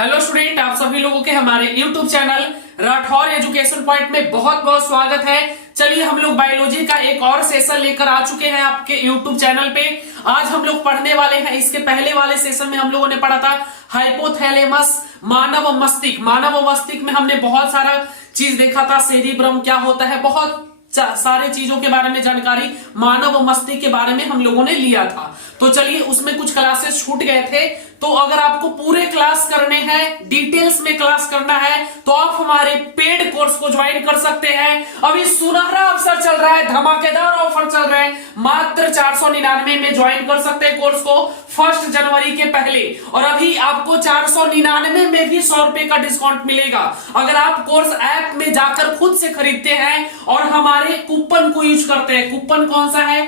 Hello student, आप सभी लोगों के हमारे YouTube channel Rathore education point में बहुत बहुत स्वागत है। चलिए हम लोग बायोलॉजी का एक और सेशन लेकर आ चुके हैं आपके यूट्यूब चैनल पे। आज हम लोग पढ़ने वाले हैं, इसके पहले वाले सेशन में हम लोगों ने पढ़ा था हाइपोथैलेमस, मानव मस्तिष्क। मानव मस्तिष्क में हमने बहुत सारा चीज देखा था, सेरिब्रम क्या होता है, बहुत सारे चीजों के बारे में जानकारी मानव मस्तिष्क के बारे में हम लोगों ने लिया था। तो चलिए उसमें कुछ क्लासेस छूट गए थे, तो अगर आपको पूरे क्लास करने हैं, डिटेल्स में क्लास करना है, तो आप हमारे पेड कोर्स को ज्वाइन कर सकते हैं। अभी सुनहरा अवसर चल रहा है, धमाकेदार ऑफर चल रहा है, मात्र 499 में ज्वाइन कर सकते हैं कोर्स को 1 जनवरी के पहले। और अभी आपको 499 में भी 100 रुपए का डिस्काउंट मिलेगा अगर आप कोर्स ऐप में जाकर खुद से खरीदते हैं और हमारे कूपन को यूज करते हैं। कूपन कौन सा है?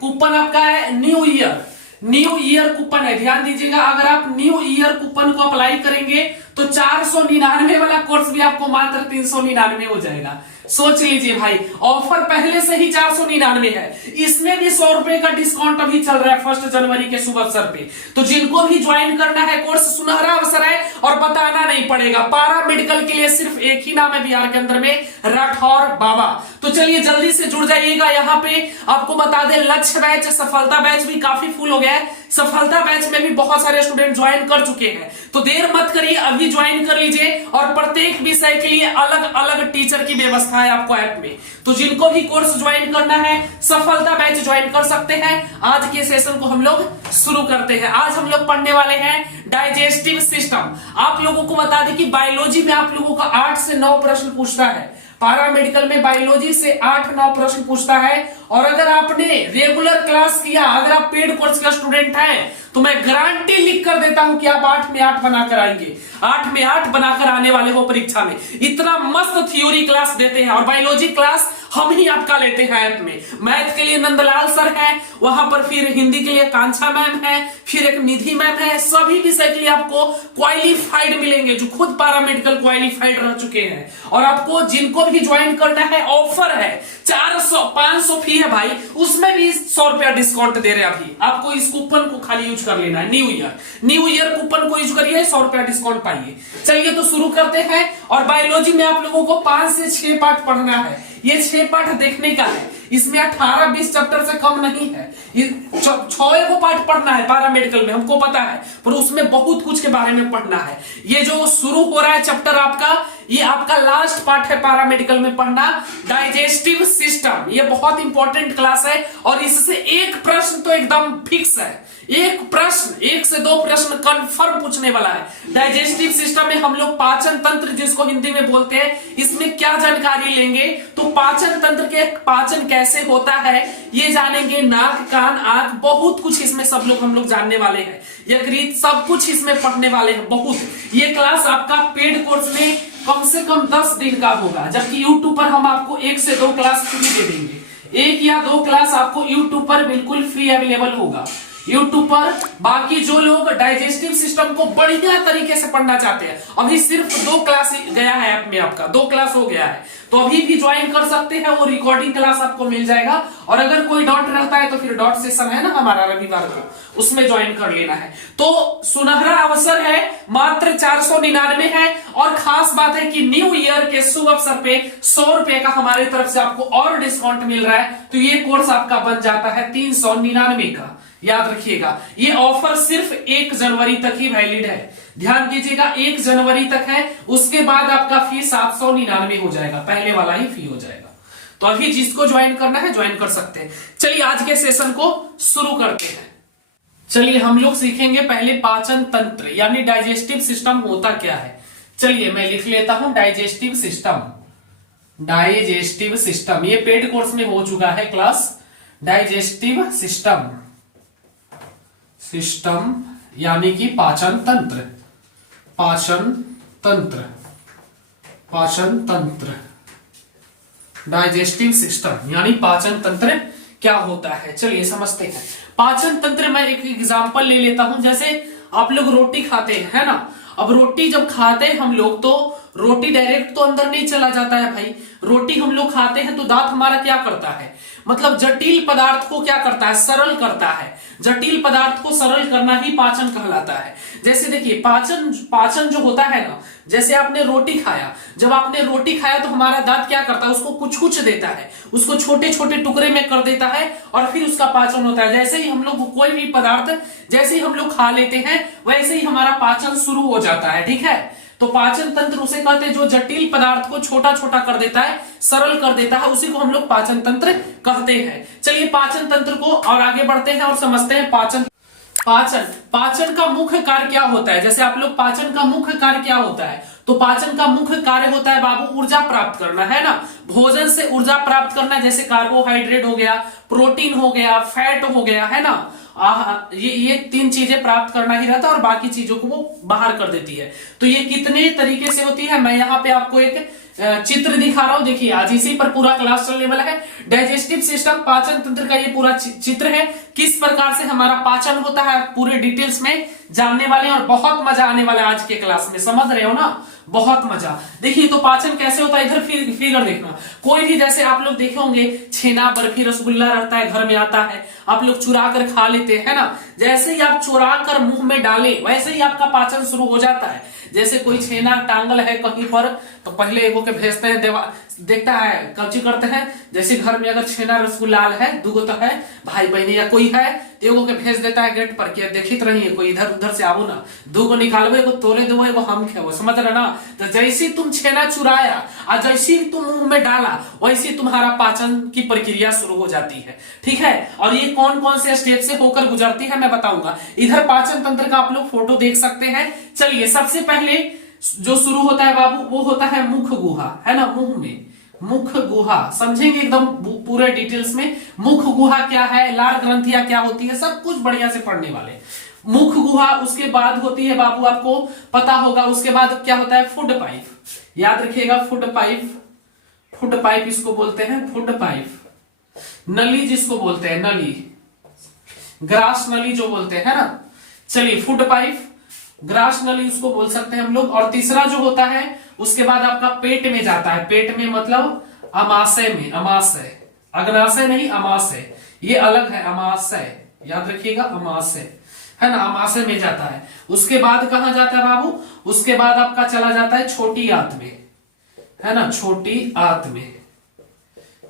कूपन आपका है न्यू ईयर कूपन है, ध्यान दीजिएगा। अगर आप न्यू ईयर कूपन को अप्लाई करेंगे तो 499 वाला कोर्स भी आपको मात्र 399 हो जाएगा। सोच लीजिए भाई, ऑफर पहले से ही 499 है, इसमें भी 100 रुपए का डिस्काउंट अभी चल रहा है 1 जनवरी के शुभ अवसर पे। तो जिनको भी ज्वाइन करना है, कोर्स सुनहरा अवसर है और बताना नहीं पड़ेगा। पारा मेडिकल के लिए सिर्फ एक ही नाम है बिहार के अंदर में, राठौर बाबा। तो चलिए जल्दी से जुड़ जाइएगा। यहाँ पे आपको बता दें, लक्ष्य बैच, सफलता बैच भी काफी फुल हो गया है। सफलता बैच में भी बहुत सारे स्टूडेंट ज्वाइन कर चुके हैं, तो देर मत करिए, अभी ज्वाइन कर लीजिए। और प्रत्येक विषय के लिए अलग अलग टीचर की व्यवस्था है आपको ऐप में। तो जिनको भी कोर्स ज्वाइन करना है, सफलता बैच ज्वाइन कर सकते हैं। आज के सेशन को हम लोग शुरू करते हैं। आज हम लोग पढ़ने वाले हैं डाइजेस्टिव सिस्टम। आप लोगों को बता दें कि बायोलॉजी में आप लोगों का 8 से 9 प्रश्न पूछता है, पारा मेडिकल में बायोलॉजी से 8-9 प्रश्न पूछता है। और अगर आपने रेगुलर क्लास किया, अगर आप पेड कोर्स का स्टूडेंट हैं, तो मैं गारंटी लिख कर देता हूं कि आप 8 में 8 बनाकर आएंगे, 8 में 8 बनाकर आने वाले हो परीक्षा में। इतना मस्त थ्योरी क्लास देते हैं। और बायोलॉजी क्लास हम ही आपका लेते हैं ऐप में। मैथ के लिए नंदलाल सर हैं, वहां पर फिर हिंदी के लिए कांचा मैम है, फिर एक निधि मैम है। सभी विषय के लिए आपको क्वालिफाइड मिलेंगे, जो खुद पारा मेडिकल क्वालिफाइड रह चुके हैं। और आपको जिनको भी ज्वाइन करना है, ऑफर है 500 फी है भाई, उसमें भी 100 रुपया डिस्काउंट दे रहे हैं अभी। आपको इस कूपन को खाली यूज कर लेना है, न्यू ईयर कूपन को यूज करिए, 100 रुपया डिस्काउंट पाइए। चलिए तो शुरू करते हैं। और बायोलॉजी में आप लोगों को 5 से 6 पार्ट पढ़ना है। ये 6 पार्ट देखने का है, इसमें 18-20 चैप्टर से कम नहीं है। ये 6 को पार्ट पढ़ना है पारा मेडिकल में, हमको पता है, पर उसमें बहुत कुछ के बारे में पढ़ना है। ये जो शुरू हो रहा है चैप्टर आपका, ये आपका लास्ट पार्ट है पारा मेडिकल में पढ़ना, डाइजेस्टिव सिस्टम। ये बहुत इंपॉर्टेंट क्लास है और इससे एक प्रश्न तो एकदम फिक्स है। एक प्रश्न, 1 से 2 प्रश्न कंफर्म पूछने वाला है। डाइजेस्टिव सिस्टम में हम लोग पाचन तंत्र, जिसको हिंदी में बोलते हैं, इसमें क्या जानकारी लेंगे? तो पाचन तंत्र के पाचन कैसे होता है ये जानेंगे, नाक, कान, आंख, बहुत कुछ इसमें हम लोग जानने वाले हैं। यकृत, सब कुछ इसमें पढ़ने वाले हैं बहुत। ये क्लास आपका पेड कोर्स में कम से कम 10 दिन का होगा, जबकि यूट्यूब पर हम आपको 1 से 2 क्लास फ्री दे देंगे। 1 या 2 क्लास आपको यूट्यूब पर बिल्कुल फ्री अवेलेबल होगा यूट्यूब पर। बाकी जो लोग डाइजेस्टिव सिस्टम को बढ़िया तरीके से पढ़ना चाहते हैं, अभी सिर्फ 2 क्लास गया है ऐप में, आपका 2 क्लास हो गया है, तो अभी भी ज्वाइन कर सकते हैं। वो रिकॉर्डिंग क्लास आपको मिल जाएगा। और अगर कोई डॉट रहता है तो फिर डॉट सेशन है ना हमारा रविवार को, उसमें ज्वाइन कर लेना है। तो सुनहरा अवसर है, मात्र 499 है। और खास बात है कि न्यू ईयर के शुभ अवसर पे 100 रुपए का हमारी तरफ से आपको और डिस्काउंट मिल रहा है। तो ये कोर्स आपका बन जाता है 399 का। याद रखिएगा, ये ऑफर सिर्फ 1 जनवरी तक ही वैलिड है। ध्यान दीजिएगा, 1 जनवरी तक है, उसके बाद आपका फी 799 हो जाएगा, पहले वाला ही फी हो जाएगा। तो अभी जिसको ज्वाइन करना है ज्वाइन कर सकते हैं। चलिए आज के सेशन को शुरू करते हैं। चलिए हम लोग सीखेंगे पहले पाचन तंत्र, यानी डाइजेस्टिव सिस्टम होता क्या है। चलिए मैं लिख लेता हूं डाइजेस्टिव सिस्टम। डाइजेस्टिव सिस्टम ये पेड कोर्स में हो चुका है क्लास। डाइजेस्टिव सिस्टम यानी कि पाचन तंत्र, पाचन तंत्र, पाचन तंत्र। डाइजेस्टिव सिस्टम यानी पाचन तंत्र क्या होता है, चलिए समझते हैं। पाचन तंत्र मैं एक एग्जांपल ले लेता हूं। जैसे आप लोग रोटी खाते हैं, है ना। अब रोटी जब खाते हैं हम लोग, तो रोटी डायरेक्ट तो अंदर नहीं चला जाता है भाई। रोटी हम लोग खाते हैं तो दांत हमारा क्या करता है, मतलब जटिल पदार्थ को क्या करता है, सरल करता है। जटिल पदार्थ को सरल करना ही पाचन कहलाता है। जैसे देखिए पाचन पाचन जो होता है ना, जैसे आपने रोटी खाया, जब आपने रोटी खाया तो हमारा दांत क्या करता है, उसको कुछ कुछ देता है, उसको छोटे छोटे टुकड़े में कर देता है और फिर उसका पाचन होता है। जैसे ही हम लोग कोई भी पदार्थ जैसे ही हम लोग खा लेते हैं वैसे ही हमारा पाचन शुरू हो जाता है। ठीक है, तो पाचन तंत्र उसे कहते हैं जो जटिल पदार्थ को छोटा छोटा कर देता है, सरल कर देता है, उसी को हम लोग पाचन तंत्र कहते हैं। चलिए पाचन तंत्र को और आगे बढ़ते हैं और समझते हैं पाचन पाचन का मुख्य कार्य क्या होता है। जैसे आप लोग पाचन का मुख्य कार्य क्या होता है, तो पाचन का मुख्य कार्य होता है बाबू ऊर्जा प्राप्त करना, है ना। भोजन से ऊर्जा प्राप्त करना, जैसे कार्बोहाइड्रेट हो गया, प्रोटीन हो गया, फैट हो गया, है ना। ये तीन चीजें प्राप्त करना ही रहता है और बाकी चीजों को वो बाहर कर देती है। तो ये कितने तरीके से होती है, मैं यहाँ पे आपको एक चित्र दिखा रहा हूं। देखिए आज इसी पर पूरा क्लास चलने वाला है। डाइजेस्टिव सिस्टम, पाचन तंत्र का ये पूरा चित्र है, किस प्रकार से हमारा पाचन होता है पूरे डिटेल्स में जानने वाले हैं और बहुत मजा आने वाला है आज के क्लास में, समझ रहे हो ना, बहुत मजा। देखिए तो पाचन कैसे होता है, इधर फिगर देखना। कोई भी जैसे आप लोग देखे होंगे छेना, बर्फी, रसगुल्ला रहता है, घर में आता है, आप लोग चुरा कर खा लेते हैं ना। जैसे ही आप चुरा कर मुंह में डाले वैसे ही आपका पाचन शुरू हो जाता है। जैसे कोई छेना टांगल है कहीं पर तो पहले एगो के भेजते हैं, देखता है कब्जी करते हैं। जैसे घर में अगर छेना रसगुल्ला है, दुगो तो है भाई बहनी या कोई है, तो एगो के भेज देता है गेट पर कि देखित रहिए कोई इधर उधर से आवो ना, दूगो निकालबो, एगो तोले देवो, एगो हम खेबो, समझ रहे ना। तो जैसे तुम छेना चुराया और जैसे तुम मुंह में डाला वैसे तुम्हारा पाचन की प्रक्रिया शुरू हो जाती है। ठीक है, और ये कौन कौन से स्टेप से होकर गुजरती है मैं बताऊंगा। इधर पाचन तंत्र का आप लोग फोटो देख सकते हैं। चलिए सबसे पहले जो शुरू होता है बाबू वो होता है मुख गुहा, है ना। मुंह में मुख गुहा समझेंगे एकदम पूरे डिटेल्स में। मुख गुहा क्या है, लार ग्रंथियां क्या होती है, सब कुछ बढ़िया से पढ़ने वाले। मुख गुहा, उसके बाद होती है बाबू आपको पता होगा, उसके बाद क्या होता है फूड पाइप, याद रखिएगा फूड पाइप। फूड पाइप इसको बोलते हैं, फूड पाइप। नली जिसको बोलते हैं, नली, ग्रास नली जो बोलते हैं ना। चलिए फूड पाइप, ग्रास नली उसको बोल सकते हैं हम लोग। और तीसरा जो होता है उसके बाद आपका पेट में जाता है। पेट में मतलब अमाशय में, अमाशय, अग्नाशय नहीं अमाशय, ये अलग है अमाशय, याद रखिएगा अमाशय, है ना, अमाशय में जाता है। उसके बाद कहां जाता है बाबू, उसके बाद आपका चला जाता है छोटी आंत में, है ना, छोटी आंत में,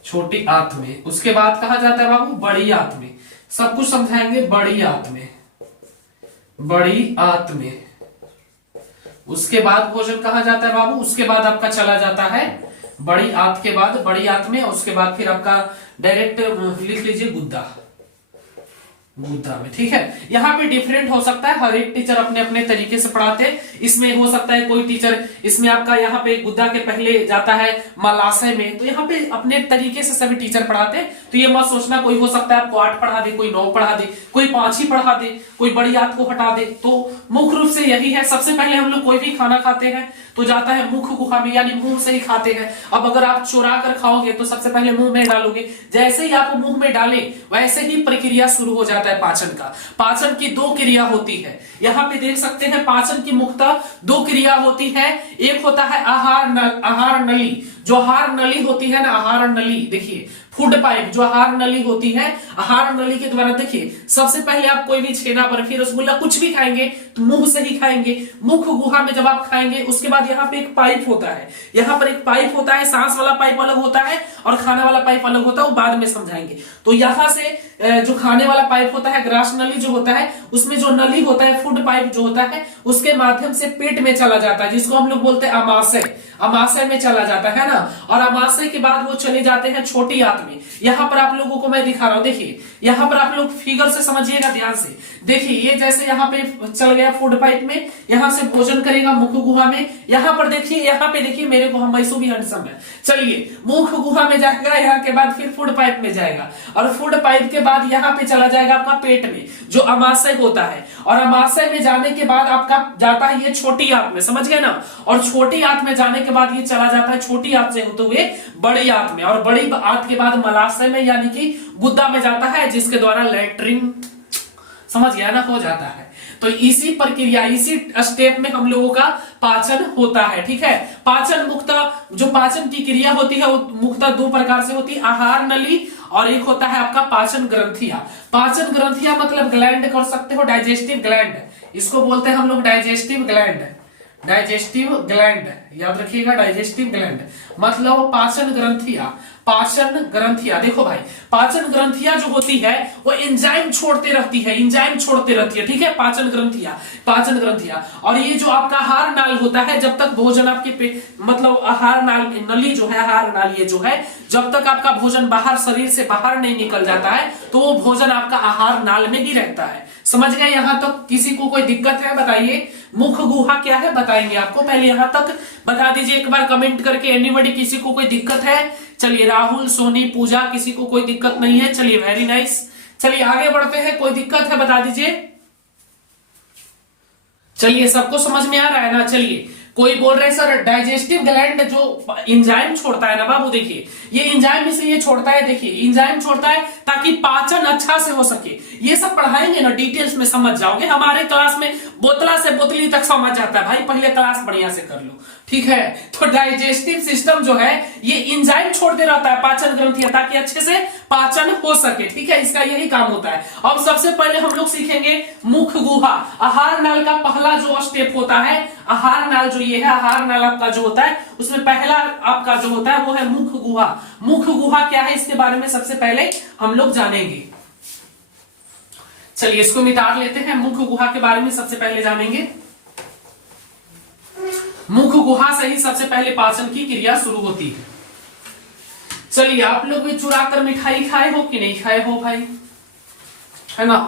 छोटी आंत में। उसके बाद कहां जाता है बाबू, बड़ी आंत में। सब कुछ समझाएंगे, बड़ी आंत में, बड़ी आंत में। उसके बाद भोजन कहां जाता है बाबू, उसके बाद आपका चला जाता है बड़ी आंत के बाद, बड़ी आंत में। उसके बाद फिर आपका डायरेक्ट लिख लीजिए गुद्दा, गुद्दा में। ठीक है, यहाँ पे डिफरेंट हो सकता है, हर एक टीचर अपने अपने तरीके से पढ़ाते हैं। इसमें हो सकता है कोई टीचर इसमें आपका यहाँ पे गुद्दा के पहले जाता है मलाशय में, तो यहाँ पे अपने तरीके से सभी टीचर पढ़ाते हैं। तो ये मत सोचना कोई हो सकता है आपको 8 पढ़ा दे, कोई 9 पढ़ा दे, कोई 5 ही पढ़ा दे, कोई बड़ी आंत को हटा दे। तो मुख्य रूप से यही है। सबसे पहले हम लोग कोई भी खाना खाते हैं तो जाता है मुख गुहा में, यानी मुंह से ही खाते हैं। अब अगर आप चुरा कर खाओगे तो सबसे पहले मुंह में डालोगे, जैसे ही आप मुंह में डाले वैसे ही प्रक्रिया शुरू हो जाता है पाचन का। पाचन की 2 क्रिया होती है, यहाँ पे देख सकते हैं। पाचन की मुख्यतः 2 क्रिया होती है। एक होता है आहार नली, जो आहार नली होती है ना, आहार नली, देखिए फूड पाइप जो आहार नली होती है, आहार नली के द्वारा देखिए सबसे पहले आप कोई भी छेना, बर्फी, रसगुल्ला कुछ भी खाएंगे तो मुंह से ही खाएंगे। मुख गुहा में जब आप खाएंगे उसके बाद यहाँ पे एक पाइप होता है, यहाँ पर एक पाइप होता है, सांस वाला पाइप अलग होता है और खाने वाला पाइप अलग होता है, वो बाद में समझाएंगे। तो यहाँ से जो खाने वाला पाइप होता है, ग्रास नली जो होता है, उसमें जो नली होता है, फूड पाइप जो होता है, उसके माध्यम से पेट में चला जाता है, जिसको हम लोग बोलते हैं अमाशय। अमाशय में चला जाता है ना, और अमाशय के बाद वो चले जाते हैं छोटी आंत में। यहाँ पर आप लोगों को मैं दिखा रहा हूं, देखिए यहाँ पर आप लोग फिगर से समझिएगा ध्यान से। देखिए ये जैसे यहाँ पे चल गया फूड पाइप में, यहाँ से भोजन करेगा मुख गुहा में। यहाँ पर देखिए, यहाँ पे देखिए मेरे को, हम ऐसो भी हैंडसम है। चलिए मुख गुहा में जाएगा, यहाँ के बाद फिर फूड पाइप में जाएगा, और फूड पाइप के बाद यहाँ पे चला जाएगा आपका पेट में जो अमाशय होता है। और अमाशय में जाने के बाद आपका जाता है ये छोटी आंत में, समझ गए ना। और छोटी आंत में जाने के बाद ये चला जाता है छोटी आंत से होते हुए बड़ी आंत में, और बड़ी आंत के बाद मलाशय में यानी कि गुद्दा में जाता है, जिसके द्वारा लैट्रिन, समझ गया ना, हो जाता है। तो इसी प्रक्रिया, इसी स्टेप में हम लोगों का पाचन होता है। ठीक है, पाचन मुख्यतः जो पाचन की क्रिया होती है वो मुख्यतः 2 प्रकार से होती है, आहार नली और एक होता है आपका पाचन ग्रंथिया। पाचन ग्रंथिया मतलब ग्लैंड कर सकते हो, डाइजेस्टिव ग्लैंड, इसको बोलते हैं हम लोग डाइजेस्टिव ग्लैंड। डाइजेस्टिव ग्लैंड याद रखिएगा, डाइजेस्टिव ग्लैंड मतलब पाचन ग्रंथिया। पाचन ग्रंथिया देखो भाई, पाचन ग्रंथिया जो होती है वो एंजाइम छोड़ते रहती है, एंजाइम छोड़ते रहती है, ठीक है, पाचन ग्रंथिया, पाचन ग्रंथिया। और ये जो आपका आहार नाल होता है, जब तक भोजन आपके मतलब आहार नाल नली जो है, आहार नाल ये जो है, जब तक आपका भोजन बाहर शरीर से बाहर नहीं निकल जाता है तो वो भोजन आपका आहार नाल में ही रहता है। समझ गए यहां तक? किसी को कोई दिक्कत है बताइए? मुख गुहा क्या है बताएंगे आपको, पहले यहां तक बता दीजिए एक बार कमेंट करके। एनीबॉडी, किसी को कोई दिक्कत है? चलिए राहुल, सोनी, पूजा, किसी को कोई दिक्कत नहीं है? चलिए वेरी नाइस। चलिए आगे बढ़ते हैं, कोई दिक्कत है बता दीजिए। चलिए सबको समझ में आ रहा है ना? चलिए कोई बोल रहे सर डाइजेस्टिव ग्लैंड जो एंजाइम छोड़ता है ना बाबू, देखिए ये एंजाइम इसलिए छोड़ता है, देखिए एंजाइम छोड़ता है ताकि पाचन अच्छा से हो सके। ये सब पढ़ाएंगे ना, डिटेल्स में समझ जाओगे। हमारे क्लास में बोतला से बोतली तक समझ जाता है भाई, पहले क्लास बढ़िया से कर लो, ठीक है। तो डाइजेस्टिव सिस्टम जो है ये एंजाइम छोड़ते रहता है पाचन ग्रंथिया, ताकि अच्छे से पाचन हो सके, ठीक है, इसका यही काम होता है। अब सबसे पहले हम लोग सीखेंगे मुख गुहा। आहार नाल का पहला जो स्टेप होता है, आहार नाल जो ये है, आहार नाल आपका जो होता है उसमें पहला आपका जो होता है वो है मुख गुहा। मुख गुहा क्या है इसके बारे में सबसे पहले हम लोग जानेंगे। चलिए इसको मिटा लेते हैं, मुख गुहा के बारे में सबसे पहले जानेंगे। मुख गुहा से ही सबसे पहले पाचन की क्रिया शुरू होती है। चलिए आप लोग भी चुरा कर मिठाई खाए हो कि नहीं खाए हो भाई, है ना?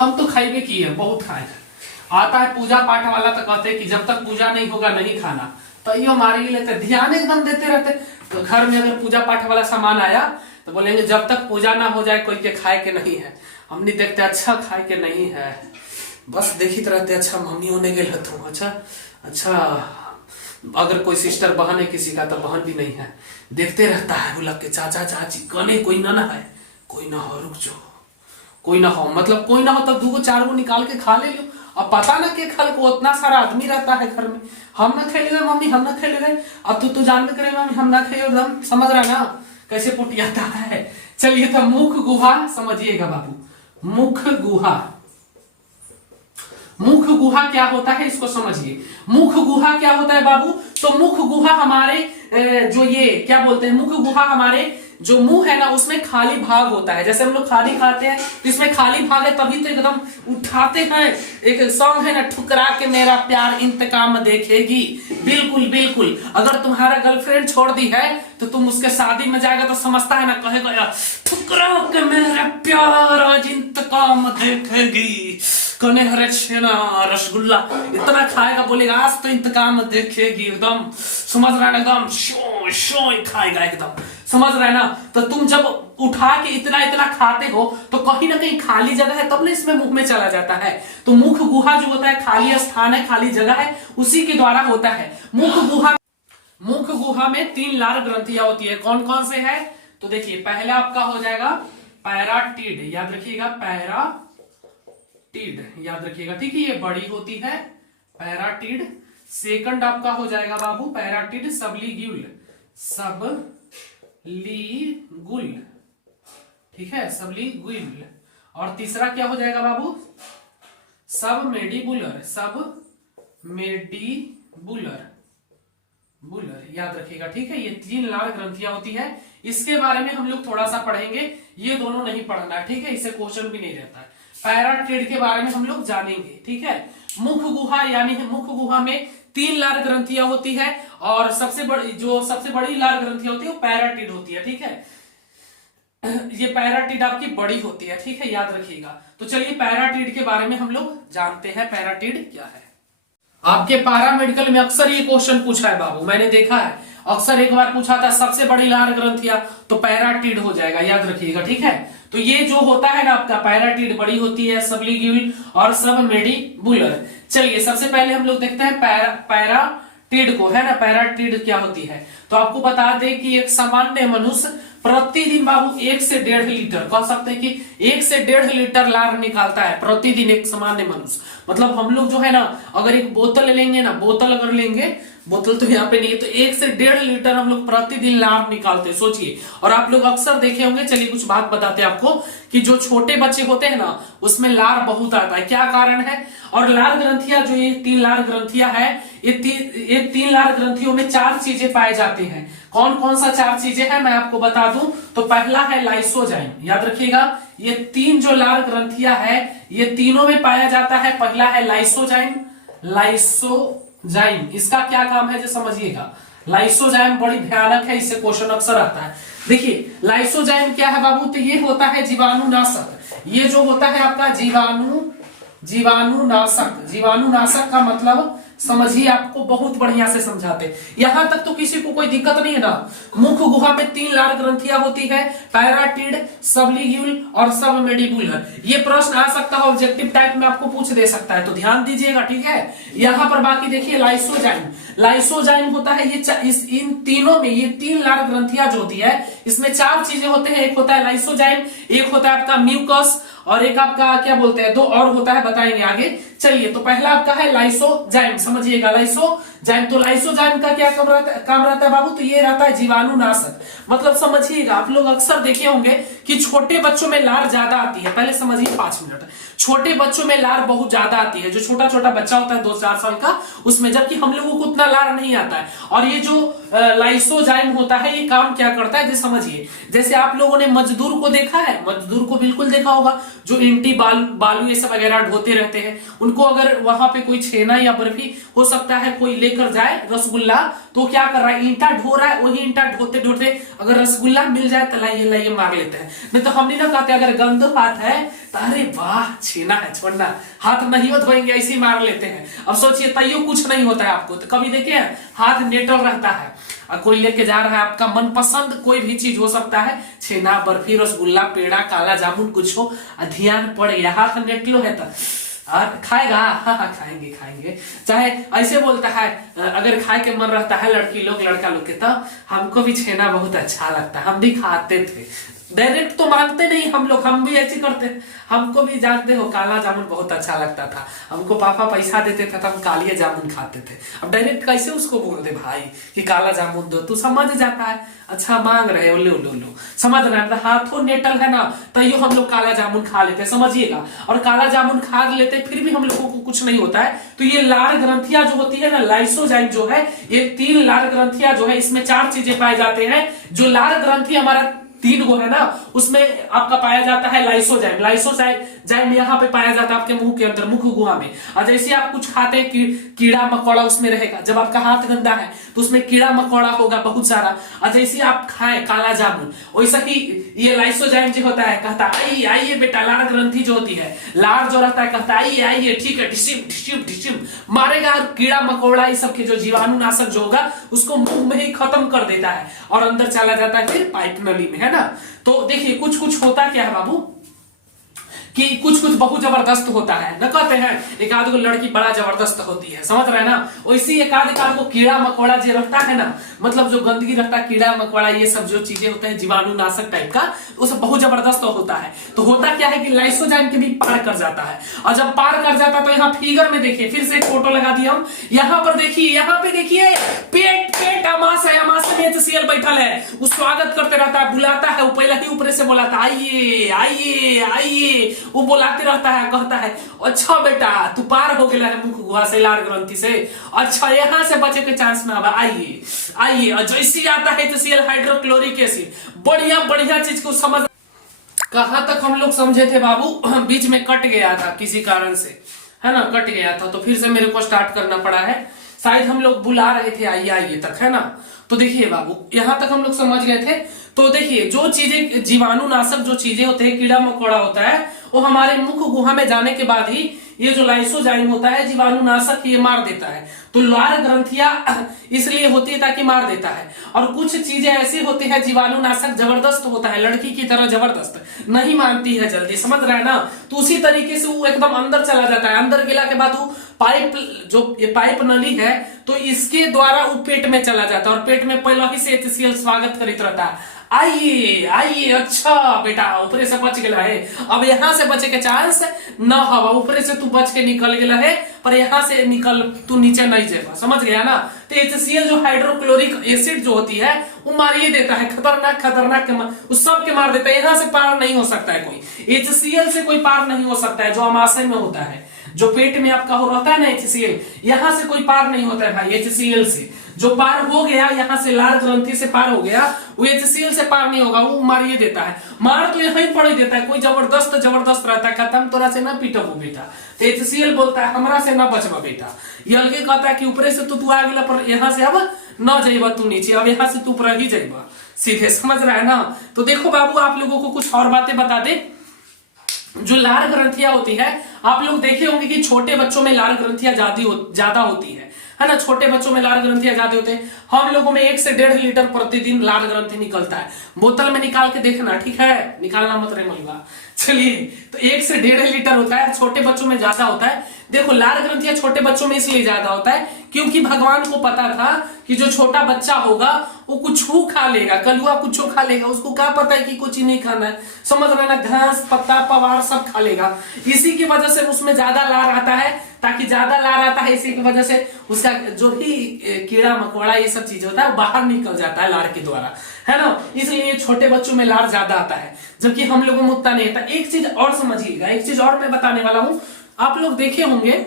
हम तो खाए की है, बहुत खाए। आता है पूजा पाठ वाला तो कहते हैं कि जब तक पूजा नहीं होगा नहीं खाना, तो ये हमारे लिए ध्यान एकदम देते रहते। तो घर में अगर पूजा पाठ वाला सामान आया तो बोलेंगे जब तक पूजा ना हो जाए कोई के खाए के नहीं है। हम नहीं देखते अच्छा खाए के नहीं है, बस देखित रहते अच्छा मम्मी होने गए तुम, अच्छा अच्छा। अगर कोई सिस्टर बहन है किसी का तो बहन भी नहीं है, देखते रहता है बोला के चाचा चाची कने कोई ना है, कोई ना हो, रुक जाओ, कोई ना हो, मतलब कोई ना हो तब 2 गो 4 गो निकाल के खा ले लो। अब पता ना के खल को उतना सारा आदमी रहता है घर में, हम ना खेले गए मम्मी, हम ना खेले गए, अब तू जानते करे मम्मी हम ना खाइए, एकदम समझ रहा ना कैसे पुटियाता है। चलिए तो मुख गुहा समझिएगा बाबू, मुख गुहा। मुख गुहा क्या होता है इसको समझिए। मुख गुहा क्या होता है बाबू? तो मुख गुहा हमारे जो ये क्या बोलते हैं, मुख गुहा हमारे जो मुंह है ना उसमें खाली भाग होता है। जैसे हम लोग खाली खाते हैं तो इसमें खाली भाग है, तभी तो एकदम उठाते हैं। एक सॉन्ग है ना, ठुकरा के मेरा प्यार इंतकाम देखेगी। बिल्कुल बिल्कुल, अगर तुम्हारा गर्लफ्रेंड छोड़ दी है तो तुम उसके शादी में जाएगा तो समझता है ना, कहेगा यार ठुकरा के मेरा प्यार आज इंतकाम देखेगी, कने हरे छेना रसगुल्ला इतना खाएगा, बोलेगा आज तो इंतकाम देखेगी, एकदम समझ रहा है, एकदम शो शो खाएगा एकदम, समझ रहा है ना। तो तुम जब उठा के इतना इतना खाते हो तो कहीं ना कहीं खाली जगह है, तब ना इसमें मुंह में चला जाता है। तो मुख गुहा जो होता है खाली स्थान है, खाली जगह है, उसी के द्वारा होता है मुख गुहा। मुख गुहा में 3 लार ग्रंथियां होती है। कौन कौन से है? तो देखिए पहला आपका हो जाएगा पैराटिड, याद रखिएगा, पैराटिड याद रखिएगा, ठीक है, ये बड़ी होती है पैराटिड। सेकंड आपका हो जाएगा बाबू पैराटिड सबलीग्यूल, सबलीगुल, ठीक है, सबलीगुल। और तीसरा क्या हो जाएगा बाबू? सबमेडिबुलर, सबमेडिबुलर बुलर, याद रखिएगा, ठीक है। ये 3 लार ग्रंथियां होती है। इसके बारे में हम लोग थोड़ा सा पढ़ेंगे, ये दोनों नहीं पढ़ना है, ठीक है, इससे क्वेश्चन भी नहीं रहता है। पैराटिड के बारे में हम लोग जानेंगे, ठीक है। मुख गुहा यानी मुख गुहा में 3 लार ग्रंथियां होती है, और सबसे बड़ी लार ग्रंथियां होती है वो पैराटिड होती है, ठीक है। ये पैराटिड आपकी बड़ी होती है, ठीक है, याद रखिएगा। तो चलिए पैराटिड के बारे में हम लोग जानते हैं, पैराटिड क्या है। आपके पारा मेडिकल में अक्सर ये क्वेश्चन पूछा है बाबू, मैंने देखा है अक्सर। एक बार पूछा था सबसे बड़ी लार ग्रंथियां, तो पैराटिड हो जाएगा, याद रखिएगा, ठीक है। तो ये जो होता है ना आपका पैराटिड बड़ी होती है, सबलीग्यूल और सबमेडिबुलर। चलिए सबसे पहले हम लोग देखते हैं पैराटिड को, है ना। पैराटिड क्या होती है तो आपको बता दें कि एक सामान्य मनुष्य प्रतिदिन बाबू 1 से 1.5 लीटर, कह सकते हैं कि 1 से 1.5 लीटर लार निकालता है प्रतिदिन एक सामान्य मनुष्य। मतलब हम लोग जो है ना अगर एक बोतल लेंगे ना, बोतल अगर लेंगे बोतल तो यहाँ पे नहीं है, तो 1 से 1.5 लीटर हम लोग प्रतिदिन लार निकालते हैं, सोचिए। और आप लोग अक्सर देखे होंगे, चलिए कुछ बात बताते हैं आपको, कि जो छोटे बच्चे होते हैं ना उसमें लार बहुत आता है। क्या कारण है? और लार ग्रंथियां जो ये 3 लार ग्रंथियां है, ये तीन लार ग्रंथियों में 4 चीजें पाए जाते हैं। कौन कौन सा 4 चीजें हैं मैं आपको बता दूं। तो पहला है लाइसोजाइम, याद रखिएगा, ये 3 जो लार ग्रंथियां है ये तीनों में पाया जाता है। पहला है लाइसोजाइम, लाइसोजाइम इसका क्या काम है जो समझिएगा। लाइसोजाइम बड़ी भयानक है, इससे क्वेश्चन अक्सर आता है। देखिए लाइसोजाइम क्या है बाबू, तो ये होता है जीवाणुनाशक। ये जो होता है आपका जीवाणुनाशक का मतलब समझिए, आपको बहुत बढ़िया से समझाते। यहां तक तो किसी को कोई दिक्कत नहीं है ना। मुख गुहा में 3 लार ग्रंथियां होती है, पैराटिड, सबलिग्यूल और सबमेंडिबुलर। ये प्रश्न आ सकता है ऑब्जेक्टिव टाइप में, आपको पूछ दे सकता है, तो ध्यान दीजिएगा, ठीक है। यहां पर बाकी देखिए लाइसोजाइम होता है, ये इन तीनों में ये 3 लार ग्रंथियां जो होती है इसमें 4 चीजें होते हैं। एक होता है लाइसोजाइम, एक होता है आपका म्यूकस, और एक आपका क्या बोलते हैं, 2 और होता है, बताएंगे आगे। चलिए, तो पहला आपका है लाइसोजाइम, समझिएगा लाइसोजाइम। तो लाइसोजाइम का क्या काम रहता है बाबू, तो ये रहता है जीवाणुनाशक। मतलब समझिएगा, आप लोग अक्सर देखे होंगे कि छोटे बच्चों में लार ज्यादा आती है। पहले समझिए 5 मिनट, छोटे बच्चों में लार बहुत ज्यादा आती है, जो छोटा छोटा बच्चा होता है 2-4 साल का उसमें, जबकि हम लोगों को उतना लार नहीं आता है। और ये जो लाइसोजाइम होता है ये काम क्या करता है, जैसे समझिए, जैसे आप लोगों ने मजदूर को देखा है, मजदूर को बिल्कुल देखा होगा, जो ईंटी बालू ये सब वगैरह ढोते रहते हैं। उनको अगर वहां पे कोई छेना या बर्फी हो सकता है कोई लेकर जाए, रसगुल्ला, तो क्या कर रहा है, ईंटा ढो रहा है, वही ईंटा ढोते ढोते अगर रसगुल्ला मिल जाए तो लाइए मार लेते हैं। नहीं तो हम नहीं ना कहते, अगर गंदो हाथ है तो अरे वाह छेना है, छोड़ना, हाथ नहीं धोएंगे, ऐसे ही मार लेते हैं। अब सोचिए तैयो कुछ नहीं होता है आपको, तो कभी देखे हाथ नेटल रहता है, कोई लेके जा रहा है, आपका मनपसंद कोई भी चीज हो सकता है, छेना, बर्फी, रसगुल्ला, पेड़ा, काला जामुन, कुछ हो, ध्यान पड़ गया, हाथ नेटलो है तो खाएगा। हाँ खाएंगे। चाहे ऐसे बोलता है, अगर खाए के मन रहता है लड़की लोग लड़का लोग के, तो हमको भी छेना बहुत अच्छा लगता है, हम भी खाते थे। डायरेक्ट तो मांगते नहीं हम लोग, हम भी ऐसे करते। हमको भी जानते हो काला जामुन बहुत अच्छा लगता था, हमको पापा पैसा देते थे तो हम कालिया जामुन खाते थे। अब डायरेक्ट कैसे उसको बोल दे भाई कि काला जामुन दो, तू समझ जाता है, अच्छा मांग रहे हो, लो समझ रहे हैं। हाथों नेटल है ना, तैयो हम लोग काला जामुन खा लेते, समझिएगा। और काला जामुन खा लेते फिर भी हम लोगों को कुछ नहीं होता है। तो ये लार ग्रंथियां जो होती है ना, लाइसोजाइम जो है, ये 3 लार ग्रंथियां जो है, इसमें 4 चीजें पाए जाते हैं। जो लार ग्रंथि हमारा 3 गो है ना, उसमें आपका पाया जाता है लाइसोजाइम यहाँ पे पाया जाता है आपके मुंह के अंदर, मुख गुहा में। और जैसे आप कुछ खाते हैं कीड़ा मकोड़ा उसमें रहेगा, जब आपका हाथ गंदा है तो उसमें कीड़ा मकोड़ा होगा बहुत सारा। और जैसे आप खाएं काला जामुन, वैसा ही ये लाइसोजाइम जो होता है कहता है आइए बेटा, लार ग्रंथि जो होती है, लार जो रहता है कहता है आइए ठीक है, ढिसिम मारेगा, और कीड़ा मकोड़ा ये सब के जो जीवाणुनाशक जो होगा उसको मुंह में ही खत्म कर देता है और अंदर चला जाता है फिर पाइप नली में, है ना। तो देखिए कुछ होता क्या है बाबू, कि कुछ बहुत जबरदस्त होता है, न कहते हैं एक आध को लड़की बड़ा जबरदस्त होती है, समझ रहे हैं ना। वैसे एक आध को कीड़ा मकोड़ा जो रहता है ना, मतलब जो गंदगी रहता है, कीड़ा मकोड़ा ये सब जो चीजें होते हैं जीवाणुनाशक टाइप का, वो सब बहुत जबरदस्त होता है। तो होता क्या है कि लाइसोजाइम के भी पार कर जाता है, और जब पार कर जाता है तो यहाँ फिगर में देखिए, फिर से एक फोटो लगा दिया हम, यहाँ पर देखिए, यहाँ पे देखिए पेट अमाशय में HCl बैठल है, वो स्वागत करते रहता है, बुलाता है, वो पहले ही ऊपर से बोलाता आइए, वो बुलाते रहता है, कहता है अच्छा बेटा तू पार हो गया है मुख गुहा से, लार ग्रंथि से, अच्छा यहाँ से बचे के चांस में, अब आइए। और जैसे आता है HCl हाइड्रोक्लोरिक एसिड, बढ़िया चीज को समझ। कहां तक हम लोग समझे थे बाबू, बीच में कट गया था किसी कारण से, है ना, कट गया था, तो फिर से मेरे को स्टार्ट करना पड़ा है। शायद हम लोग बुला रहे थे आइए तक, है ना। तो देखिए बाबू यहां तक हम लोग समझ गए थे। तो देखिए जो चीजें जीवाणुनाशक जो चीजें होते हैं, कीड़ा मकोड़ा होता है, वो हमारे मुख गुहा में जाने के बाद ही ये जो लाइसोजाइम होता है जीवाणुनाशक ये मार देता है। तो लार ग्रंथियां इसलिए होती है ताकि मार देता है। और कुछ चीजें ऐसी होती है जीवाणुनाशक जबरदस्त होता है, लड़की की तरह जबरदस्त, नहीं मानती है जल्दी, समझ रहे हैं ना। तो उसी तरीके से वो एकदम अंदर चला जाता है, अंदर गिला के बाद वो पाइप, जो ये पाइप नली है, तो इसके द्वारा वो पेट में चला जाता है, और पेट में पहले ही से HCl स्वागत करित रहता है, आइए आइए, अच्छा बेटा ऊपरे से बच गया है। अब यहाँ से बचे के चांस न हवा, ऊपरे से तू बच के निकल गया है, पर यहाँ से निकल तू नीचे नहीं जाएगा, समझ गया ना। तो HCl जो हाइड्रोक्लोरिक एसिड जो होती है वो मारिए देता है, खतरनाक खतरनाक उस सब के मार देता है। यहाँ से पार नहीं हो सकता है कोई, HCl से कोई पार नहीं हो सकता है जो अमाशय में होता है, जो पेट में आपका हो रहता है ना HCl, यहाँ से कोई पार नहीं होता है भाई। HCl से जो पार हो गया, यहाँ से लाल ग्रंथि से पार हो गया, वो HCl से पार नहीं होगा, वो मारिए देता है। मार तो यहीं पड़ ही देता है, कोई जबरदस्त जबरदस्त रहता है, कहता हम तोरा से ना पीटबू बेटा, तो HCl बोलता है हमरा से ना बचबा बेटा। ये अलगे कहता है कि ऊपरे से तू आ गया, पर यहाँ से अब न जाइबा तू नीचे, अब यहाँ से तू ऊपर ही जाइबा सीधे, समझ रहा है ना। तो देखो बाबू, आप लोगों को कुछ और बातें बता दे। जो लार ग्रंथियां होती है, आप लोग देखे होंगे कि छोटे बच्चों में लार ग्रंथियां ज्यादा होती है ना। छोटे बच्चों में लार ग्रंथियां ज्यादा होते हैं। हम लोगों में 1 से 1.5 लीटर प्रतिदिन लार ग्रंथि निकलता है। बोतल में निकाल के देखना, ठीक है, निकालना मत रे मलबा। चलिए, तो 1 से 1.5 लीटर होता है, छोटे बच्चों में ज्यादा होता है। देखो, लार ग्रंथियां छोटे बच्चों में इसलिए ज्यादा होता है क्योंकि भगवान को पता था कि जो छोटा बच्चा होगा वो कुछ खा लेगा, कलुआ कुछ खा लेगा, उसको क्या पता है कि कुछ नहीं खाना है, समझ रहे ना, घास पत्ता पवार सब खा लेगा। इसी की वजह से उसमें ज्यादा लार आता है, ताकि ज्यादा लार आता है, इसी की वजह से उसका जो भी कीड़ा मकोड़ा ये सब चीज होता है बाहर निकल जाता है लार के द्वारा, है ना। इसलिए छोटे बच्चों में लार ज्यादा आता है, जबकि हम लोगों में उतना नहीं आता। एक चीज और समझिएगा, एक चीज और मैं बताने वाला हूं। आप लोग देखे होंगे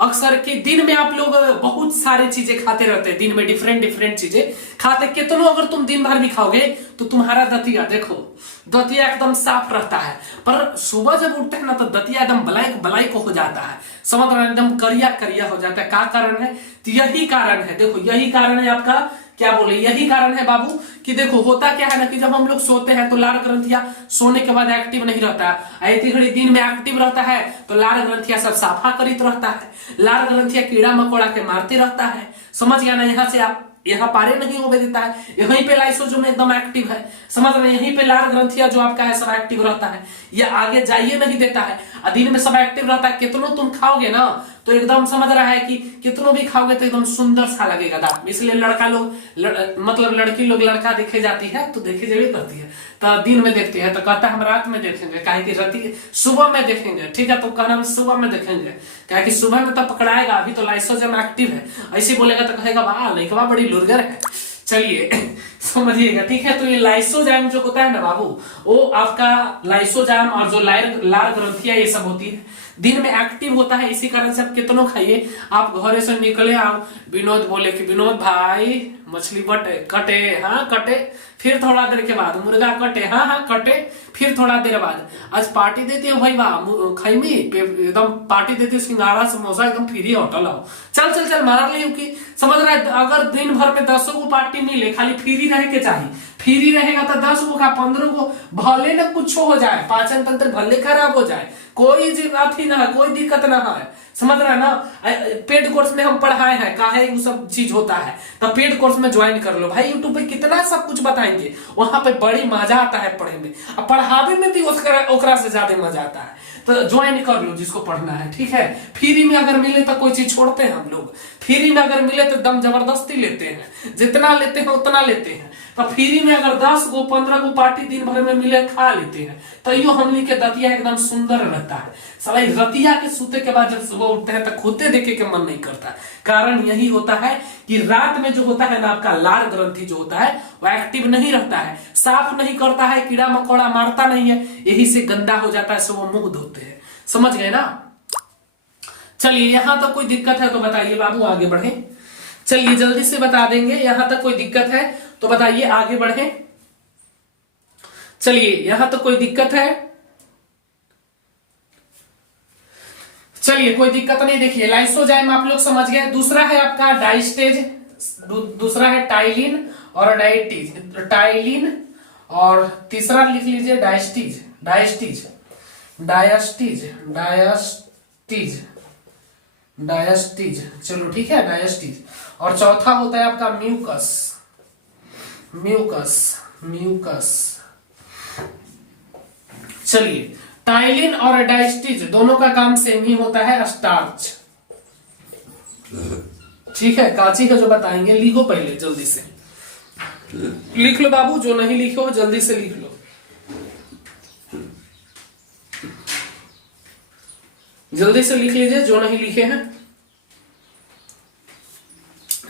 अक्सर कि दिन में आप लोग बहुत सारी चीजें खाते रहते हैं, दिन में डिफरेंट डिफरेंट चीजें खाते, कितनों अगर तुम दिन भर भी खाओगे तो तुम्हारा दतिया, देखो दतिया एकदम साफ रहता है, पर सुबह जब उठते हैं ना तो दतिया एकदम ब्लैक ब्लैक हो जाता है, समझ रहे, एकदम करिया करिया हो जाता है। क्या कारण है? तो यही कारण है, देखो यही कारण है आपका, क्या बोले, यही कारण है बाबू कि देखो होता क्या है ना कि जब हम लोग सोते हैं तो लार ग्रंथियां सोने के बाद एक्टिव नहीं रहता है, इतनी घड़ी दिन में एक्टिव रहता है तो लार ग्रंथियां सब साफा करित रहता है, लार ग्रंथियां कीड़ा मकोड़ा के मारते रहता है, समझ गया ना। यहाँ से आप यहाँ पारे नहीं होने देता है, यहीं पे लाइसोसोम एकदम एक्टिव है, समझ रहे, यहीं पे लार ग्रंथियां जो आपका है सब एक्टिव रहता है, ये आगे जाइए नहीं देता है, दिन में सब एक्टिव रहता है। कितनों तुम खाओगे ना तो एकदम समझ रहा है कि कितनों भी खाओगे तो एकदम सुंदर सा लगेगा दांत। इसलिए लड़का लोग मतलब लड़की लोग लड़का देखे जाती है तो देखे जरूर करती है, तो दिन में देखती है तो कहता है हम रात में देखेंगे, काहे कि राती सुबह में देखेंगे, ठीक है, तो कहना सुबह में देखेंगे, क्या कि सुबह में तो पकड़ाएगा, अभी तो लाइसोसोम एक्टिव है, ऐसे बोलेगा तो कहेगा वाह लड़का बड़ी लुरगर है। चलिए समझिएगा, ठीक है। तो ये लाइसोजाइम जो होता है ना बाबू, वो आपका लाइसोजाइम और जो लार ग्रंथियां ये सब होती है दिन में एक्टिव होता है, इसी कारण से आप कितनों खाइए। आप घरे से निकले, आप विनोद बोले कि विनोद भाई मछली बटे कटे, हाँ कटे, फिर थोड़ा देर के बाद मुर्गा कटे, हाँ हाँ कटे, फिर थोड़ा देर बाद आज पार्टी देती हो भाई, वाह खैमी एकदम पार्टी देती, सिंगाड़ा समोसा एकदम फ्री होटल आओ, चल चल चल मार ली कि, समझ रहा है। अगर दिन भर में 10 को पार्टी मिले, खाली फ्री रहे के चाहिए, फ्री रहेगा तो 10 को खा, 15 को भले न कुछ हो जाए, पाचन तंत्र भले खराब हो जाए, कोई अथी ना है, कोई दिक्कत ना है, समझ रहा है ना। पेड कोर्स में हम पढ़ाए हैं काहे वो सब चीज होता है, तो पेड कोर्स में ज्वाइन कर लो भाई, यूट्यूब पे कितना सब कुछ बताएंगे, वहां पे बड़ी मजा आता है पढ़े में, अब पढ़ावे में भी ओकरा से ज्यादा मजा आता है, तो ज्वाइन कर लो जिसको पढ़ना है, ठीक है। फ्री में अगर मिले तो कोई चीज छोड़ते हैं हम लोग, फ्री में अगर मिले तो दम जबरदस्ती लेते हैं, जितना लेते हैं उतना लेते हैं। तो फ्री में अगर 10 को 15 को पार्टी दिन भर में मिले खा लेते हैं, तो यो हमनी के दतिया एकदम सुंदर रहता है। साला रतिया के सूते के बाद जब सुबह उठते हैं तो खुदे देखे के मन नहीं करता। कारण यही होता है कि रात में जो होता है ना आपका लार ग्रंथि जो होता है वो एक्टिव नहीं रहता है, साफ नहीं करता है, कीड़ा मकोड़ा मारता नहीं है, यही से गंदा हो जाता है, सुबह मुंह धोते हैं, समझ गए ना। चलिए, यहां तक कोई दिक्कत है तो बताइए बाबू, आगे बढ़े। चलिए जल्दी से बता देंगे, यहां तक कोई दिक्कत है तो बताइए, आगे बढ़े। चलिए, यहां तक कोई दिक्कत है? चलिए कोई दिक्कत नहीं। देखिए लाइसोजाइम आप लोग समझ गए। दूसरा है आपका डाइस्टेज, दूसरा है टाइलिन और डाइटिज, टाइलिन, और तीसरा लिख लीजिए डायस्टीज, डायस्टीज, डायस्टीज, डायस्टीज, डायस्टीज, चलो ठीक है डायस्टीज। और चौथा होता है आपका म्यूकस, म्यूकस, म्यूकस। चलिए, टाइलिन और डायस्टीज दोनों का काम सेम ही होता है, स्टार्च, ठीक है। काची का जो बताएंगे लिखो पहले जल्दी से। लिख लो बाबू, जो नहीं लिखे हो जल्दी से लिख लो, जल्दी से लिख लीजिए जो नहीं लिखे हैं।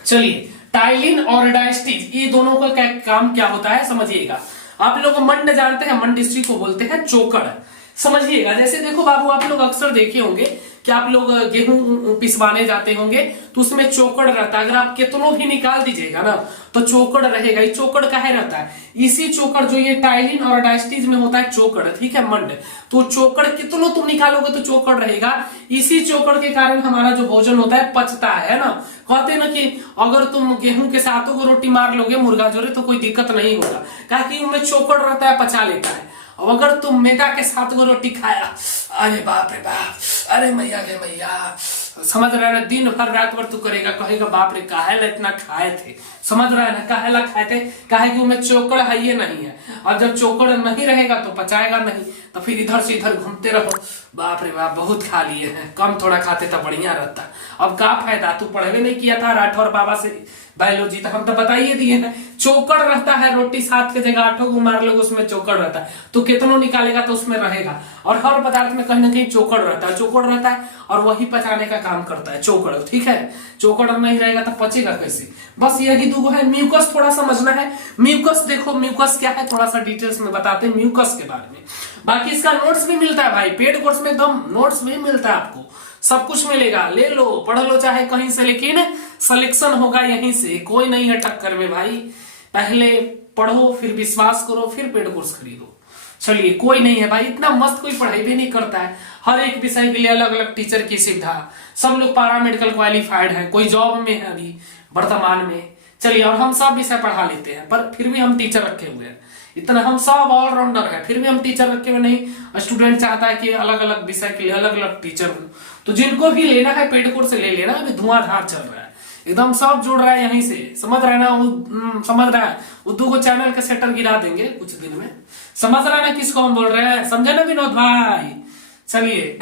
चलिए, टाइलिन और डायस्टीज, ये दोनों का काम क्या होता है समझिएगा। आप लोग मंड जानते हैं, मंड इसी को बोलते हैं चोकर। समझिएगा, जैसे देखो बाबू, आप लोग अक्सर देखे होंगे कि आप लोग गेहूं पिसवाने जाते होंगे तो उसमें चोकड़ रहता है। अगर आप कितनों भी निकाल दीजिएगा ना तो चोकड़ रहेगा। ये चोकड़ काहे रहता है? इसी चोकड़ जो ये टाइलिन और डायस्टीज में होता है चोकड़, ठीक है, मंड। तो चोकड़ कितनों तुम निकालोगे तो चोकड़ रहेगा। इसी चोकड़ के कारण हमारा जो भोजन होता है पचता है ना। कहते हैं ना कि अगर तुम गेहूं के साथों को रोटी मार लोगे मुर्गा जोरे तो कोई दिक्कत नहीं होगा, क्योंकि उनमें चोकड़ रहता है, पचा लेता है। अब अगर तुम मैदा के साथ वो रोटी खाया, अरे बाप रे बाप, अरे मैया रे मैया, समझ रहा है ना, दिन भर रात भर तू करेगा, कहेगा बाप रे काहे ला इतना खाए थे। समझ रहा है ना, काहे ला खाए थे, काहे कि उनमें चोकड़ है ये नहीं है। और जब चोकड़ नहीं रहेगा तो पचाएगा नहीं, तो फिर इधर से इधर घूमते रहो, बाप रे बाप बहुत खा लिए हैं, कम थोड़ा खाते तो बढ़िया रहता। अब क्या फायदा, तू पढ़वे नहीं किया था राठौर बाबा से बायोलॉजी, तो हम तो बताइए दिए हैं। चोकड़ रहता है, रोटी सात के जगह 8 को मार लोगे उसमें चोकड़ रहता है, तो कितनों निकालेगा तो उसमें रहेगा। और हर पदार्थ में कहीं ना कहीं चोकड़ रहता है, चोकड़ रहता है और वही पचाने का काम करता है चोकड़, ठीक है। चोकड़ नहीं रहेगा तो पचेगा कैसे? बस यही दो है। म्यूकस थोड़ा समझना है। म्यूकस देखो, म्यूकस क्या है थोड़ा सा डिटेल्स में बताते हैं म्यूकस के बारे में। बाकी इसका नोट्स भी मिलता है भाई, पेड कोर्स में एकदम नोट्स भी मिलता है, आपको सब कुछ मिलेगा, ले लो पढ़ लो चाहे कहीं से, लेकिन सिलेक्शन होगा यहीं से, कोई नहीं है टक्कर में भाई। पहले पढ़ो, फिर विश्वास करो, फिर पेड कोर्स खरीदो। चलिए, कोई नहीं है भाई, इतना मस्त कोई पढ़ाई भी नहीं करता है। हर एक विषय के लिए अलग अलग टीचर की सुविधा। सब लोग पैरामेडिकल क्वालिफाइड है, कोई जॉब में है अभी वर्तमान में। चलिए, और हम सब विषय पढ़ा लेते हैं, पर फिर भी हम टीचर रखे हुए हैं। इतना हम सब ऑलराउंडर है, फिर भी हम टीचर रखे हुए नहीं। स्टूडेंट चाहता है कि अलग अलग विषय के लिए अलग अलग टीचर हो, तो जिनको भी लेना है पेड कोर्स से ले लेना। अभी धुआंधार चल रहा है, एकदम सब जुड़ रहा है यहीं से, समझ रहा है ना। समझ रहा है, उद्दू को चैनल के सेटर गिरा देंगे कुछ दिन में। समझ रहा है ना किसको हम बोल रहे हैं, समझे ना विनोद भाई। चलिए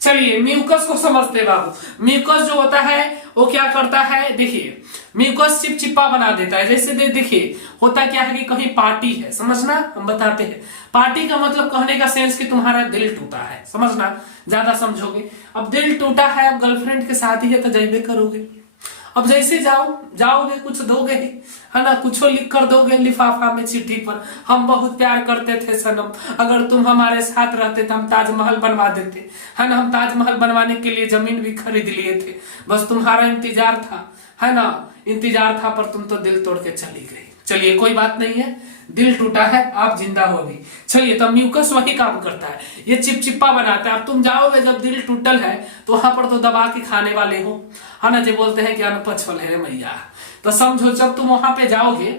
चलिए, म्यूकस को समझते बाबू। म्यूकस जो होता है वो क्या करता है, देखिए म्यूकस चिपचिपा बना देता है। जैसे देखिए होता क्या है कि कहीं पार्टी है, समझना, हम बताते हैं। पार्टी का मतलब कहने का सेंस कि तुम्हारा दिल टूटा है, समझना, ज्यादा समझोगे। अब दिल टूटा है, अब गर्लफ्रेंड के साथ ही है तो जाइबे करोगे। अब जैसे जाओगे कुछ दोगे ही, है ना, कुछ लिख कर दोगे लिफाफा में चिट्ठी पर, हम बहुत प्यार करते थे सनम, अगर तुम हमारे साथ रहते तो हम ताजमहल बनवा देते, है ना। हम ताजमहल बनवाने के लिए जमीन भी खरीद लिए थे, बस तुम्हारा इंतजार था, है ना, इंतजार था, पर तुम तो दिल तोड़ के चली गई। चलिए, कोई बात नहीं है, दिल टूटा है, आप जिंदा हो गई। चलिए, तो म्यूकस वही काम करता है, ये चिपचिपा बनाता है। अब तुम जाओगे, जब दिल टूटल है तो वहां पर तो दबा के खाने वाले हो, है ना, जो बोलते हैं कि अनपछल है मैया। तो समझो, जब तुम वहां पे जाओगे,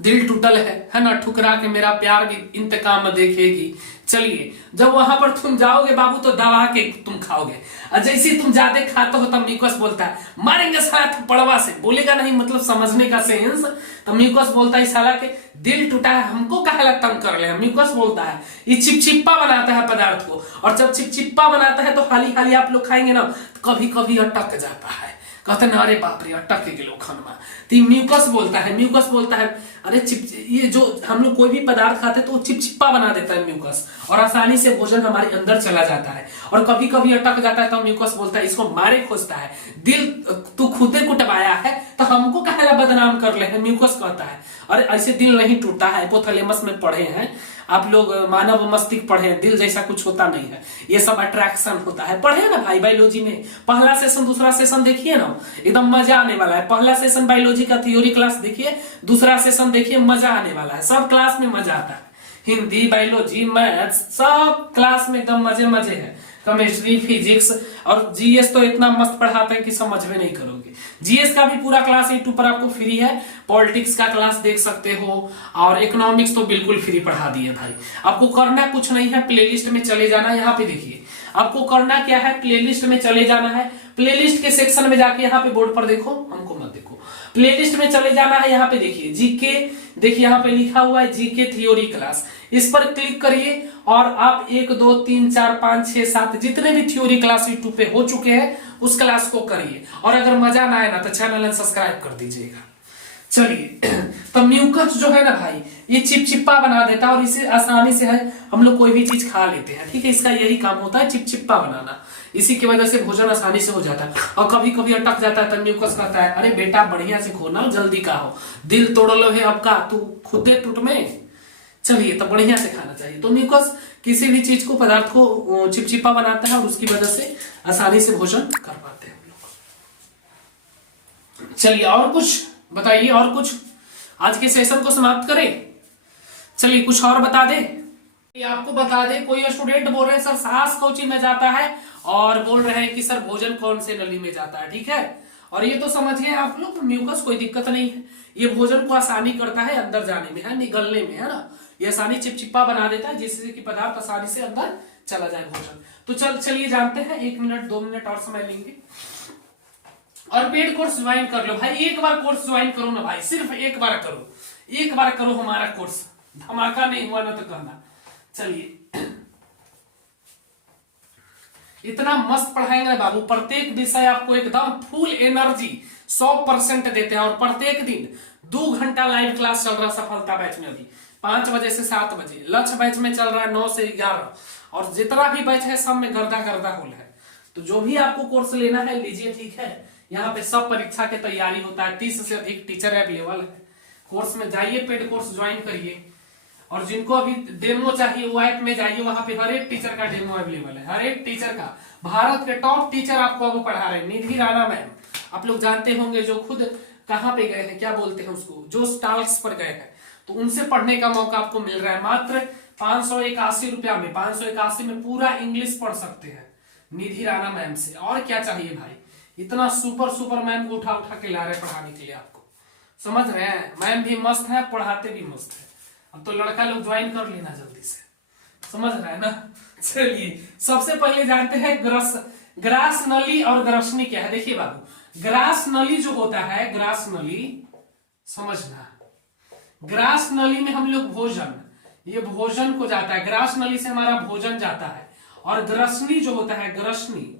दिल टूटल है ना, ठुकरा के मेरा प्यार भी इंतकाम देखेगी। चलिए, जब वहां पर तुम जाओगे बाबू तो दबा के तुम खाओगे, और जैसे तुम ज्यादा खाते हो तब म्यूकस बोलता है मारेंगे साला थप्पड़वा से, बोलेगा नहीं, मतलब समझने का सेंस। तो म्यूकस बोलता है साला के दिल टूटा है, हमको काहे तंग कर ले। म्यूकस बोलता है, ये चिपचिप्पा बनाता है पदार्थ को, और जब चिपचिप्पा बनाता है तो हाली हाली आप लोग खाएंगे ना, तो कभी कभी अटक जाता है, कहते ना अरे बाप रे अटक के लोग खाना। तो म्यूकस बोलता है, म्यूकस बोलता है अरे ये जो हम लोग कोई भी पदार्थ खाते हैं तो चिपचिप्पा बना देता है म्यूकस, और आसानी से भोजन हमारे अंदर चला जाता है। और कभी कभी अटक जाता है तो म्यूकस बोलता है, इसको मारे खोजता है, दिल तू खुदे कुटवाया है तो हमको कहला बदनाम कर ले है, म्यूकस कहता है। और ऐसे दिल नहीं टूटा है, हाइपोथैलेमस में पढ़े हैं आप लोग, मानव मस्तिष्क पढ़े हैं, दिल जैसा कुछ होता नहीं है, ये सब अट्रैक्शन होता है। पढ़े ना भाई बायोलॉजी में, पहला सेशन दूसरा सेशन देखिए ना, एकदम मजा आने वाला है। पहला सेशन बायोलॉजी का थ्योरी क्लास देखिए, दूसरा सेशन देखिए, मजा आने वाला है। सब क्लास में मजा आता है, हिंदी, बायोलॉजी, मैथ्स, सब क्लास में एकदम मजे मजे है। केमिस्ट्री, फिजिक्स और जीएस तो इतना मस्त पढ़ाते हैं कि समझ में नहीं करोगे। जीएस का भी पूरा क्लास यूट्यूब पर आपको फ्री है, पॉलिटिक्स का क्लास देख सकते हो, और इकोनॉमिक्स तो बिल्कुल फ्री पढ़ा दिए भाई। आपको करना कुछ नहीं है, प्लेलिस्ट में चले जाना, यहाँ पे देखिए आपको करना क्या है, प्लेलिस्ट में चले जाना है। प्लेलिस्ट के सेक्शन में जाके यहाँ पे बोर्ड पर देखो, हमको मत देखो, प्लेलिस्ट में चले जाना है। यहाँ पे देखिए जीके, देखिए यहाँ पे लिखा हुआ है जीके थ्योरी क्लास, इस पर क्लिक करिए और आप 1 2 3 4 5 6 7 जितने भी थ्योरी क्लास यूट्यूब पे हो चुके हैं उस क्लास को करिए। और अगर मजा ना आए ना तो चैनल सब्सक्राइब कर दीजिएगा। चलिए तो म्यूकस जो है ना भाई, ये चिपचिप्पा बना देता है और इसे आसानी से है हम लोग कोई भी चीज खा लेते हैं, ठीक है। इसका यही काम होता है, चिपचिप्पा बनाना। इसी की वजह से भोजन आसानी से हो जाता है। और कभी कभी अटक जाता है तो म्यूकस कहता है, अरे बेटा बढ़िया से खो ना, जल्दी का हो, दिल तोड़ लो है आपका, तू खुदे टूट में। चलिए तो बढ़िया से खाना चाहिए। तो म्यूकस किसी भी चीज को, पदार्थ को चिपचिपा बनाता है और उसकी वजह से आसानी से भोजन कर पाते हैं हम लोग। चलिए और कुछ बताइए, और कुछ आज के सेशन को समाप्त करें। चलिए कुछ और बता दे, आपको बता दे। कोई स्टूडेंट बोल रहे हैं सर सांस कोची में जाता है, और बोल रहे हैं कि सर भोजन कौन से नली में जाता है, ठीक है। और ये तो समझिए आप लोग, म्यूकस कोई दिक्कत नहीं है, ये भोजन को आसानी करता है अंदर जाने में, है निगलने में, है ना। ये आसानी चिपचिपा बना देता है जिससे कि पदार्थ आसानी से अंदर चला जाए भोजन। तो चलिए जानते हैं, 1 मिनट 2 मिनट और समय लेंगे। और पेड कोर्स ज्वाइन कर लो भाई, एक बार कोर्स ज्वाइन करो ना भाई, सिर्फ एक बार करो, एक बार करो हमारा कोर्स, धमाका नहीं हुआ ना तो कहना। चलिए इतना मस्त पढ़ाएंगे ना बाबू, प्रत्येक विषय आपको एकदम फुल एनर्जी 100% देते हैं। और प्रत्येक दिन 2 घंटा लाइव क्लास चल रहा है सफलता बैच में, अभी 5 बजे से 7 बजे। लक्ष्य बैच में चल रहा है 9 से 11, और जितना भी बैच है सब में गर्दा गर्दा होल है। तो जो भी आपको कोर्स लेना है लीजिए, ठीक है। यहाँ पे सब परीक्षा की तैयारी होता है, 30 से अधिक टीचर अवेलेबल है। कोर्स में जाइए, पेड कोर्स ज्वाइन करिए। और जिनको अभी डेमो चाहिए वो ऐप में जाइए, वहां पे हर एक टीचर का डेमो अवेलेबल है, हर एक टीचर का। भारत के टॉप टीचर आपको अब पढ़ा रहे हैं, निधि राणा मैम, आप लोग जानते होंगे, जो खुद कहाँ पे गए थे, क्या बोलते हैं उसको, जो स्टॉल्स पर गए हैं। तो उनसे पढ़ने का मौका आपको मिल रहा है मात्र 581 रुपया में। 581 में पूरा इंग्लिश पढ़ सकते हैं निधि राणा मैम से। और क्या चाहिए भाई, इतना सुपर मैम को उठा उठा के ला रहे पढ़ाने के लिए आपको, समझ रहे हैं। मैम भी मस्त है, पढ़ाते भी मस्त है। अब तो लड़का लोग ज्वाइन कर लेना जल्दी से, समझ रहे हैं ना। चलिए सबसे पहले जानते हैं ग्रास नली और ग्रसनी क्या है। देखिए बाबू, ग्रास नली जो होता है, ग्रास नली समझना, ग्रास नली में हम लोग भोजन, ये भोजन को जाता है, ग्रास नली से हमारा भोजन जाता है। और ग्रसनी जो होता है, ग्रसनी,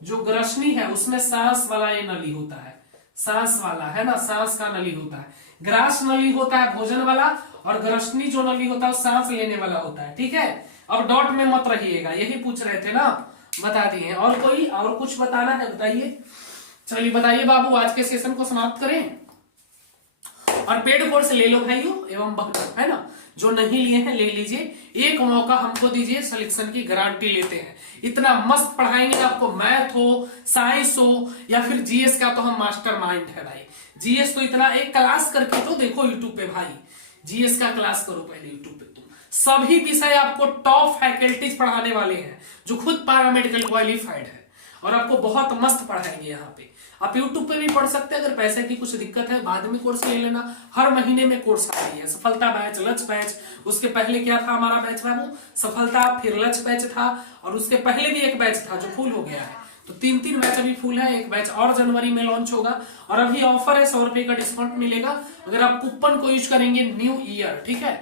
जो ग्रसनी है उसमें सांस वाला ये नली होता है, सांस वाला, है ना, सांस का नली होता है। ग्रास नली होता है भोजन वाला, और ग्रसनी जो नली होता है वो सांस लेने वाला होता है, ठीक है। अब डॉट में मत रहिएगा, यही पूछ रहे थे ना, बता दिए। और कोई और कुछ बताना है बताइए। चलिए बताइए बाबू, आज के सेशन को समाप्त करें। और पेड कोर्स ले लो भाइयों एवं बहनों, है ना, जो नहीं लिए हैं ले लीजिए, एक मौका हमको दीजिए, सिलेक्शन की गारंटी लेते हैं। इतना मस्त पढ़ाएंगे आपको, मैथ हो, साइंस हो, या फिर जीएस का तो हम मास्टर माइंड है भाई। जीएस तो इतना, एक क्लास करके तो देखो यूट्यूब पे भाई, जीएस का क्लास करो पहले यूट्यूब पे। तुम सभी विषय आपको टॉप फैकल्टीज पढ़ाने वाले हैं, जो खुद पैरामेडिकल क्वालिफाइड है, और आपको बहुत मस्त पढ़ाएंगे यहाँ पे। आप YouTube पे भी पढ़ सकते हैं, अगर पैसे की कुछ दिक्कत है बाद में कोर्स ले लेना। हर महीने में कोर्स आ रही है, सफलता बैच, लक्ष्य बैच, उसके पहले क्या था हमारा बैच बाबू, सफलता, फिर लक्ष्य बैच था, और उसके पहले भी एक बैच था जो फुल हो गया है। तो 3 बैच अभी फुल है, एक बैच और जनवरी में लॉन्च होगा। और अभी ऑफर है, 100 रुपए का डिस्काउंट मिलेगा अगर आप कूपन को यूज करेंगे न्यू ईयर, ठीक है।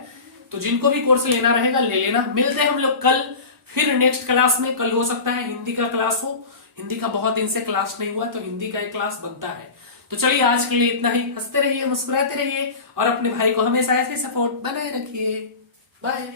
तो जिनको भी कोर्स लेना रहेगा ले लेना। मिलते हैं हम लोग कल फिर नेक्स्ट क्लास में। कल हो सकता है हिंदी का क्लास हो, हिंदी का बहुत दिन से क्लास नहीं हुआ, तो हिंदी का एक क्लास बनता है। तो चलिए आज के लिए इतना ही। हंसते रहिए, मुस्कुराते रहिए, और अपने भाई को हमेशा ऐसे सपोर्ट बनाए रखिए। बाय।